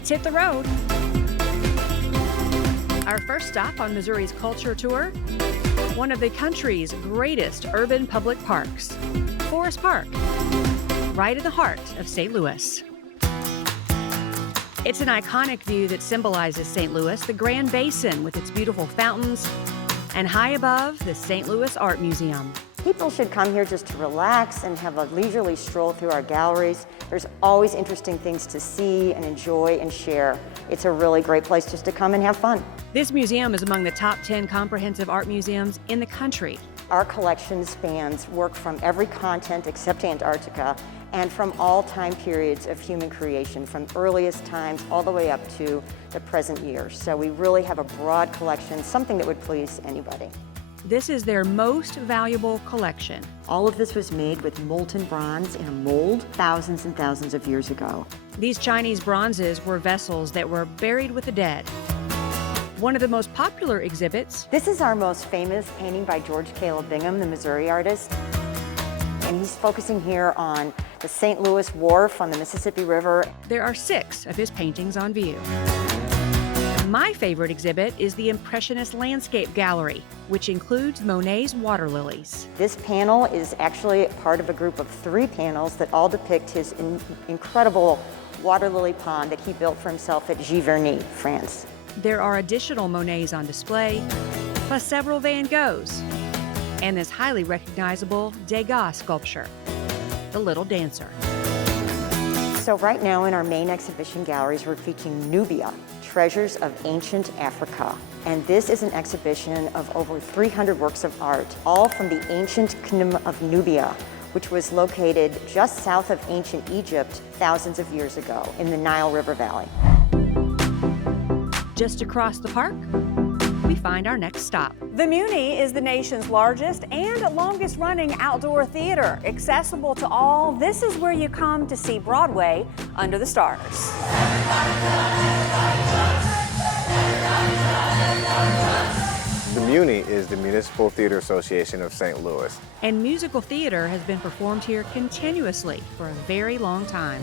Let's hit the road. Our first stop on Missouri's culture tour, one of the country's greatest urban public parks, Forest Park, right in the heart of St. Louis. It's an iconic view that symbolizes St. Louis, the Grand Basin with its beautiful fountains, and high above, the St. Louis Art Museum. People should come here just to relax and have a leisurely stroll through our galleries. There's always interesting things to see and enjoy and share. It's a really great place just to come and have fun. This museum is among the top 10 comprehensive art museums in the country. Our collection spans work from every continent except Antarctica and from all time periods of human creation, from earliest times all the way up to the present year. So we really have a broad collection, something that would please anybody. This is their most valuable collection. All of this was made with molten bronze in a mold thousands and thousands of years ago. These Chinese bronzes were vessels that were buried with the dead. One of the most popular exhibits. This is our most famous painting by George Caleb Bingham, the Missouri artist. And he's focusing here on the St. Louis Wharf on the Mississippi River. There are 6 of his paintings on view. My favorite exhibit is the Impressionist Landscape Gallery, which includes Monet's water lilies. This panel is actually part of a group of 3 panels that all depict his incredible water lily pond that he built for himself at Giverny, France. There are additional Monets on display, plus several Van Goghs, and this highly recognizable Degas sculpture, The Little Dancer. So right now in our main exhibition galleries, we're featuring Nubia, Treasures of Ancient Africa. And this is an exhibition of over 300 works of art, all from the ancient kingdom of Nubia, which was located just south of ancient Egypt thousands of years ago in the Nile River Valley. Just across the park, we find our next stop. The Muni is the nation's largest and longest running outdoor theater. Accessible to all, this is where you come to see Broadway under the stars. The Muni is the Municipal Theatre Association of St. Louis. And musical theater has been performed here continuously for a very long time.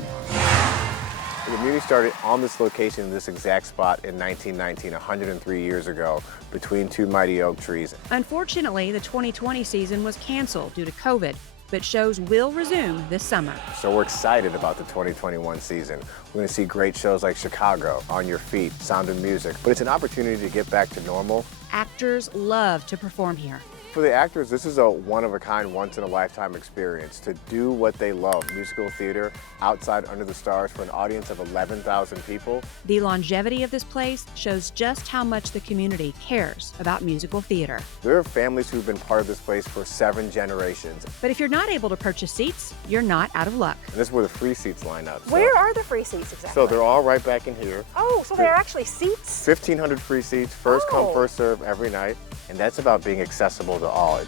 The Muni started on this location in this exact spot in 1919, 103 years ago, between 2 mighty oak trees. Unfortunately, the 2020 season was canceled due to COVID, but shows will resume this summer. So we're excited about the 2021 season. We're going to see great shows like Chicago, On Your Feet, Sound of Music, but it's an opportunity to get back to normal. Actors love to perform here. For the actors, this is a one-of-a-kind, once-in-a-lifetime experience to do what they love, musical theater, outside under the stars for an audience of 11,000 people. The longevity of this place shows just how much the community cares about musical theater. There are families who've been part of this place for 7 generations. But if you're not able to purchase seats, you're not out of luck. And this is where the free seats line up. Where are the free seats exactly? So they're all right back in here. Oh, so they're actually seats? 1,500 free seats, first come, first serve every night. And that's about being accessible to all.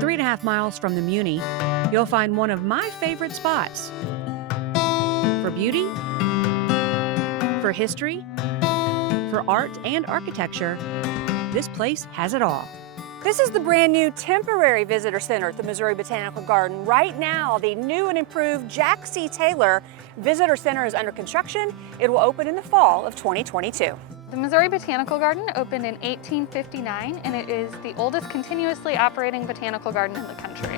3.5 miles from the Muni, you'll find one of my favorite spots. For beauty, for history, for art and architecture, this place has it all. This is the brand new temporary visitor center at the Missouri Botanical Garden. Right now, the new and improved Jack C. Taylor Visitor Center is under construction. It will open in the fall of 2022. The Missouri Botanical Garden opened in 1859, and it is the oldest continuously operating botanical garden in the country.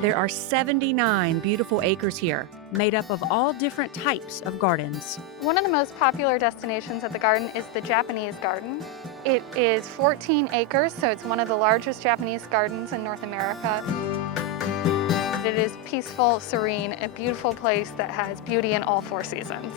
There are 79 beautiful acres here, made up of all different types of gardens. One of the most popular destinations at the garden is the Japanese garden. It is 14 acres, so it's one of the largest Japanese gardens in North America. It is peaceful, serene, a beautiful place that has beauty in all 4 seasons.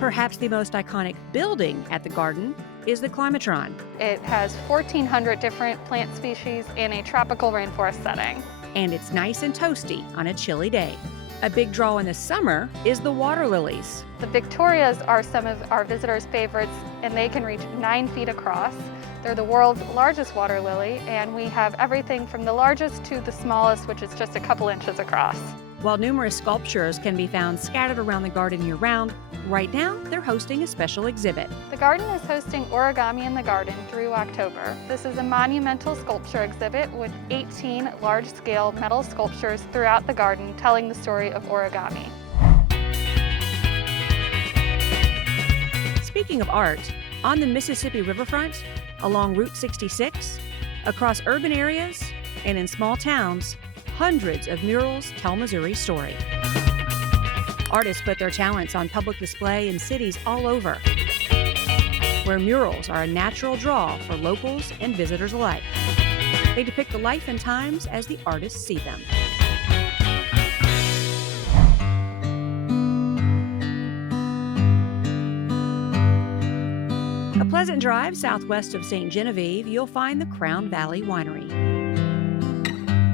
Perhaps the most iconic building at the garden is the Climatron. It has 1,400 different plant species in a tropical rainforest setting. And it's nice and toasty on a chilly day. A big draw in the summer is the water lilies. The Victorias are some of our visitors' favorites, and they can reach 9 feet across. They're the world's largest water lily, and we have everything from the largest to the smallest, which is just a couple inches across. While numerous sculptures can be found scattered around the garden year-round, right now they're hosting a special exhibit. The garden is hosting Origami in the Garden through October. This is a monumental sculpture exhibit with 18 large-scale metal sculptures throughout the garden telling the story of origami. Speaking of art, on the Mississippi riverfront, along Route 66, across urban areas, and in small towns, hundreds of murals tell Missouri's story. Artists put their talents on public display in cities all over, where murals are a natural draw for locals and visitors alike. They depict the life and times as the artists see them. A pleasant drive southwest of St. Genevieve, you'll find the Crown Valley Winery.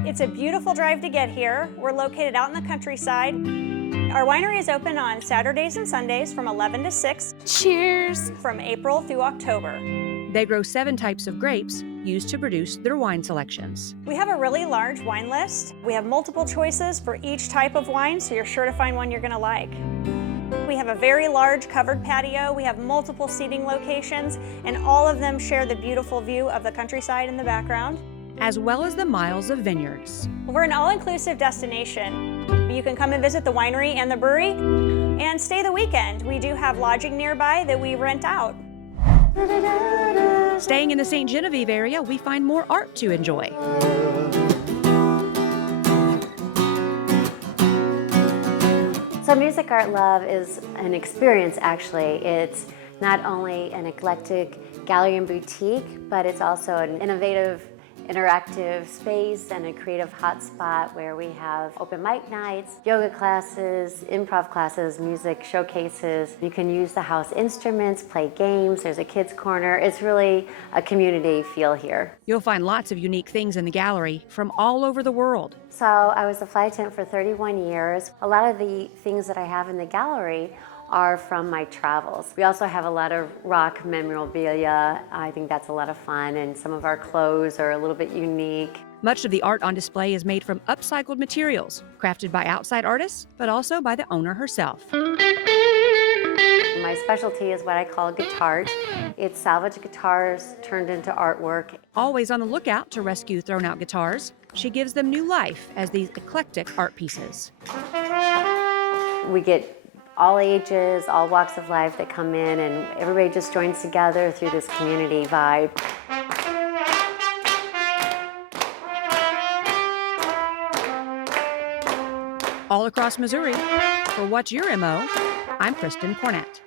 It's a beautiful drive to get here. We're located out in the countryside. Our winery is open on Saturdays and Sundays from 11 to 6. Cheers! From April through October. They grow 7 types of grapes used to produce their wine selections. We have a really large wine list. We have multiple choices for each type of wine, so you're sure to find one you're going to like. We have a very large covered patio. We have multiple seating locations, and all of them share the beautiful view of the countryside in the background, as well as the miles of vineyards. We're an all-inclusive destination. You can come and visit the winery and the brewery and stay the weekend. We do have lodging nearby that we rent out. Staying in the St. Genevieve area, we find more art to enjoy. So Music Art Love is an experience, actually. It's not only an eclectic gallery and boutique, but it's also an innovative, interactive space and a creative hotspot where we have open mic nights, yoga classes, improv classes, music showcases. You can use the house instruments, play games, there's a kids corner. It's really a community feel here. You'll find lots of unique things in the gallery from all over the world. So I was a flight attendant for 31 years. A lot of the things that I have in the gallery are from my travels. We also have a lot of rock memorabilia. I think that's a lot of fun, and some of our clothes are a little bit unique. Much of the art on display is made from upcycled materials, crafted by outside artists, but also by the owner herself. My specialty is what I call guitart. It's salvage guitars turned into artwork. Always on the lookout to rescue thrown-out guitars, she gives them new life as these eclectic art pieces. We get all ages, all walks of life that come in, and everybody just joins together through this community vibe. All across Missouri, for What's Your MO? I'm Kristen Cornett.